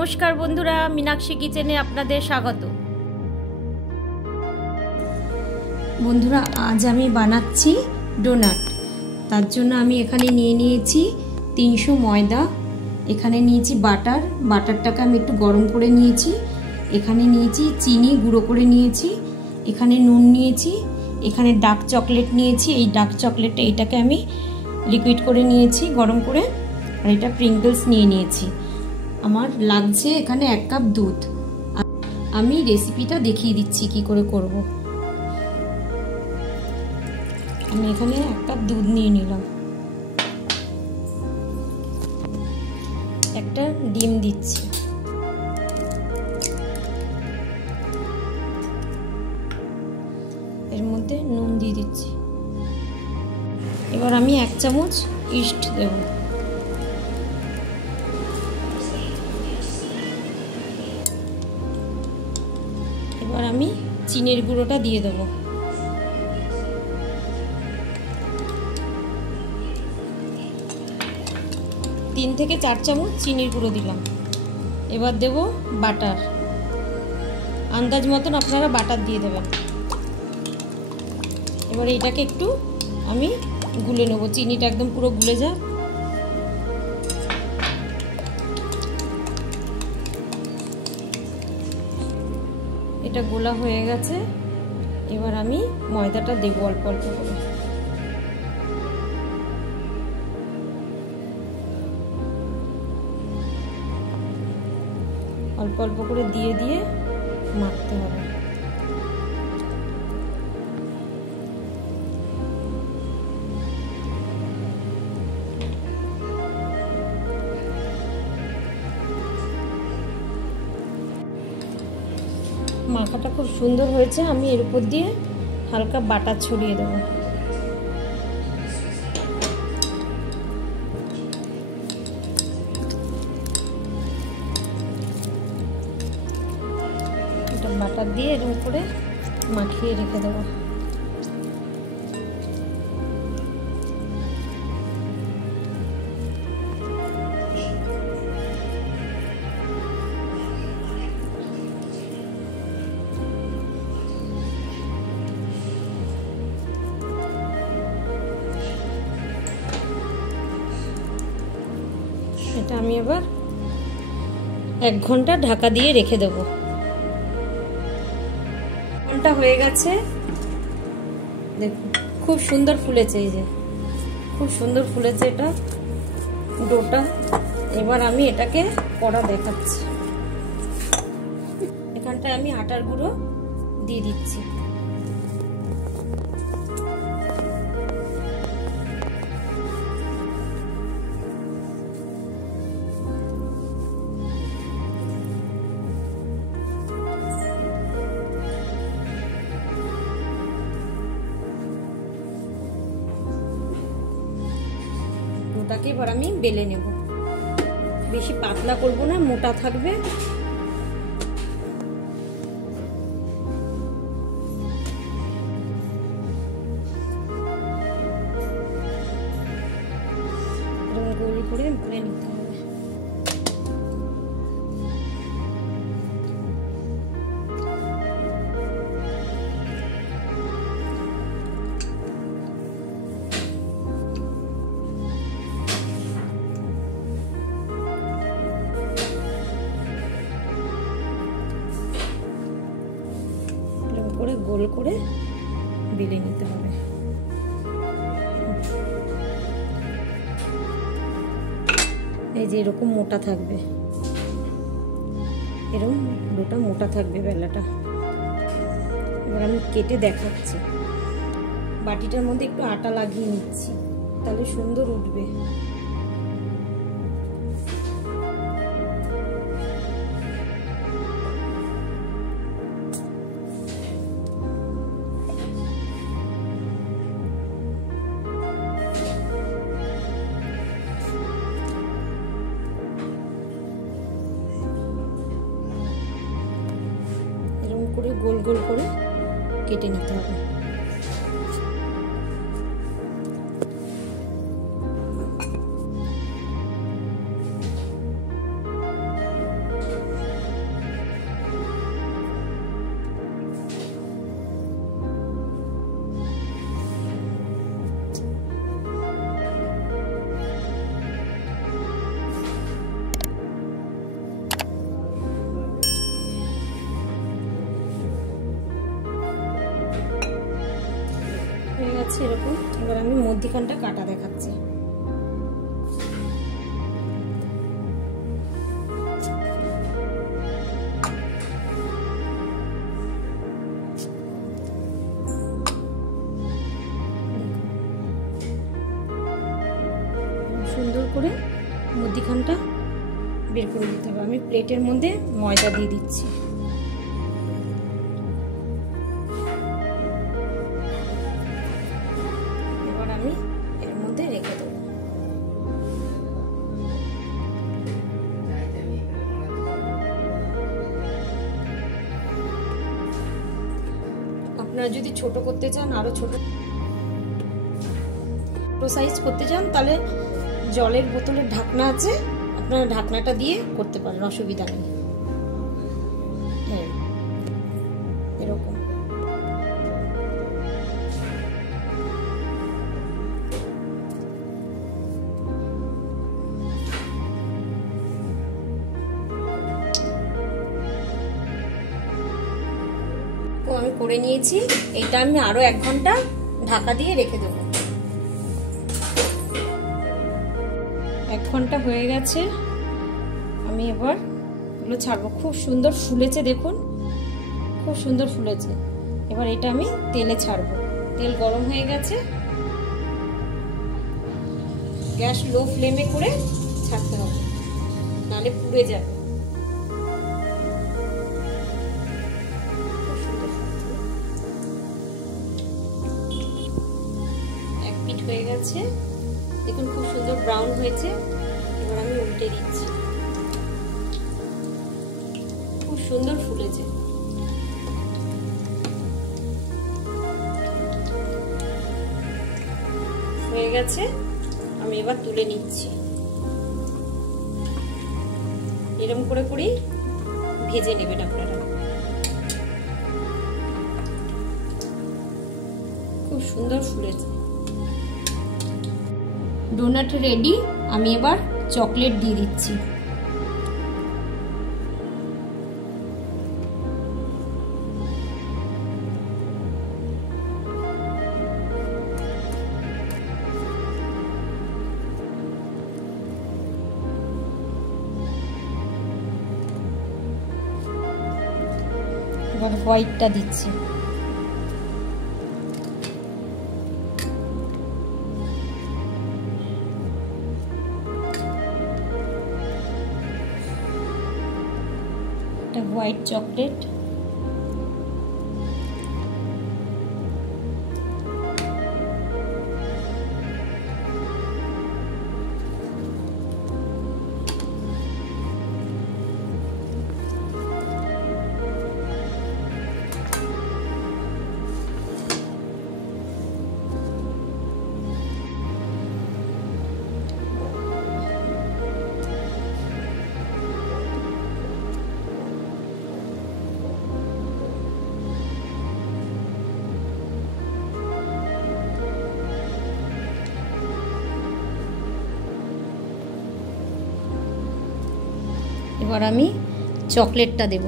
নমস্কার বন্ধুরা, মীনাক্ষী কিচেনে আপনাদের স্বাগত। বন্ধুরা, আজ আমি বানাচ্ছি ডোনাট। তার জন্য আমি এখানে নিয়ে নিয়েছি 300 ময়দা, এখানে নিয়েছি বাটারটাকে আমি একটু গরম করে নিয়েছি, এখানে নিয়েছি চিনি গুঁড়ো করে নিয়েছি, এখানে নুন নিয়েছি, এখানে ডার্ক চকলেট নিয়েছি। এই ডার্ক চকলেটটা এটাকে আমি লিকুইড করে নিয়েছি গরম করে, আর এটা প্রিঙ্গলস নিয়ে নিয়েছি। আমার লাগছে এখানে 1 কাপ দুধ। আমি রেসিপিটা দেখিয়ে দিচ্ছি কি করে করব। আমি এখানে 1 কাপ দুধ নিয়ে নিলাম, একটা ডিম দিচ্ছি, এর মধ্যে নুন দিয়ে দিচ্ছি। এবার আমি 1 চামচ ইস্ট দেব। এবার আমি চিনির গুঁড়োটা দিয়ে দেবো। তিন থেকে 4 চামচ চিনির গুঁড়ো দিলাম। এবার দেব বাটার, আন্দাজ মতন আপনারা বাটার দিয়ে দেবেন। এবার এটাকে একটু আমি গুলে নেব, চিনিটা একদম পুরো গুলে যাক। এটা গোলা হয়ে গেছে। এবার আমি ময়দাটা দেব অল্প অল্প করে। অল্প অল্প করে দিয়ে দিয়ে মাখতে হবে। মাখাটা খুব সুন্দর হয়েছে। আমি এর উপর দিয়ে হালকা বাটার ছড়িয়ে দেবো। এটা বাটার দিয়ে এর উপরে মাখিয়ে রেখে দেবো। এটা আমি এবার 1 ঘন্টা ঢাকা দিয়ে রেখে দেব। ঘন্টা হয়ে গেছে, দেখুন খুব সুন্দর ফুলেছে। এই যে খুব সুন্দর ফুলেছে এটা ডোটা। এবার আমি এটাকে কড়া দেখাচ্ছি। এখানটায় আমি আটার গুঁড়ো দিয়ে দিচ্ছি। ওটাকে এবার আমি বেলে নেব। বেশি পাতলা করব না, মোটা থাকবে। এরকম গোল করে বেলে নিতে হবে। করে গোল করে বেলে নিতে হবে। এই যে এরকম মোটা থাকবে, এরকম ডোটা মোটা থাকবে বেলাটা। এবার আমি কেটে দেখাচ্ছি। বাটিটার মধ্যে একটু আটা লাগিয়ে নিচ্ছি, তাহলে সুন্দর উঠবে। করে গোল গোল করে কেটে নিতে হবে। এরকম। এবার আমি মধ্যিখানটা কাটা দেখাচ্ছি। সুন্দর করে মধ্যিখানটা বের করে দিতে হবে। আমি প্লেটের মধ্যে ময়দা দিয়ে দিচ্ছি। এবার আমি এর মধ্যে রেখে দেবো। আপনারা যদি ছোট করতে চান, আরো ছোট সাইজ করতে চান, তাহলে জলের বোতলের ঢাকনা আছে, আপনারা ঢাকনাটা দিয়ে করতে পারেন, অসুবিধা নেই। হ্যাঁ, এরকম। আমি করে নিয়েছি। এটা আমি আরো 1 ঘন্টা ঢাকা দিয়ে রেখে দেবো। 1 ঘন্টা হয়ে গেছে। আমি এবার এগুলো ছাড়বো। খুব সুন্দর ফুলেছে, দেখুন খুব সুন্দর ফুলেছে। এবার এটা আমি তেলে ছাড়বো। তেল গরম হয়ে গেছে। গ্যাস লো ফ্লেমে করে ছাড়তে হবে, নাহলে পুড়ে যাবে। এক পিঠ হয়ে গেছে, দেখুন খুব সুন্দর ব্রাউন হয়েছে। এবার আমি উল্টে দিচ্ছি। খুব সুন্দর ফুলেছে। হয়ে গেছে, আমি এবার তুলে নিচ্ছি। এরকম করে করেই ভেজে নেবেন আপনারা। খুব সুন্দর ফুলেছে। Donut ready. আমি এবার চকলেট দিয়ে দিচ্ছি। এবার হোয়াইটটা দিচ্ছি। White chocolate. এবার আমি চকলেটটা দেব।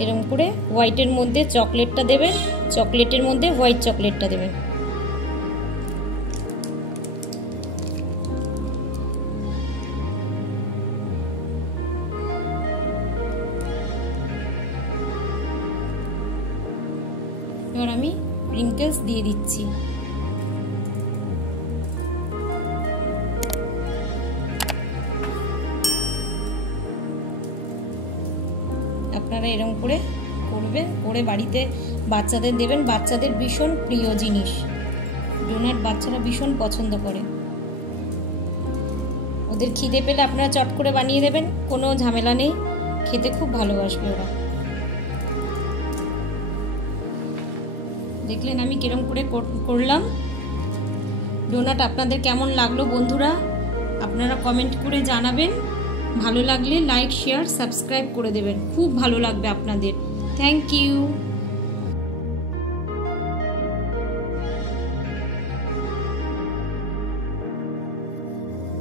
এরকম করে হোয়াইটের মধ্যে চকলেটটা দেবেন, চকলেটের মধ্যে হোয়াইট চকলেটটা দেবেন। এবার আমি স্প্রিঙ্কেলস দিয়ে দিচ্ছি। আপনারা এরকম করে করবেন, করে বাড়িতে বাচ্চাদের দেবেন। বাচ্চাদের ভীষণ প্রিয় জিনিস ডোনাট, বাচ্চারা ভীষণ পছন্দ করে। ওদের খিদে পেলে আপনারা চট করে বানিয়ে দেবেন, কোনো ঝামেলা নেই, খেতে খুব ভালোবাসবে ওরা। দেখলেন আমি কিরম করে করলাম ডোনাট। আপনাদের কেমন লাগলো বন্ধুরা, আপনারা কমেন্ট করে জানাবেন। ভালো লাগলে লাইক, শেয়ার, সাবস্ক্রাইব করে দেবেন, খুব ভালো লাগবে আপনাদের। Thank you.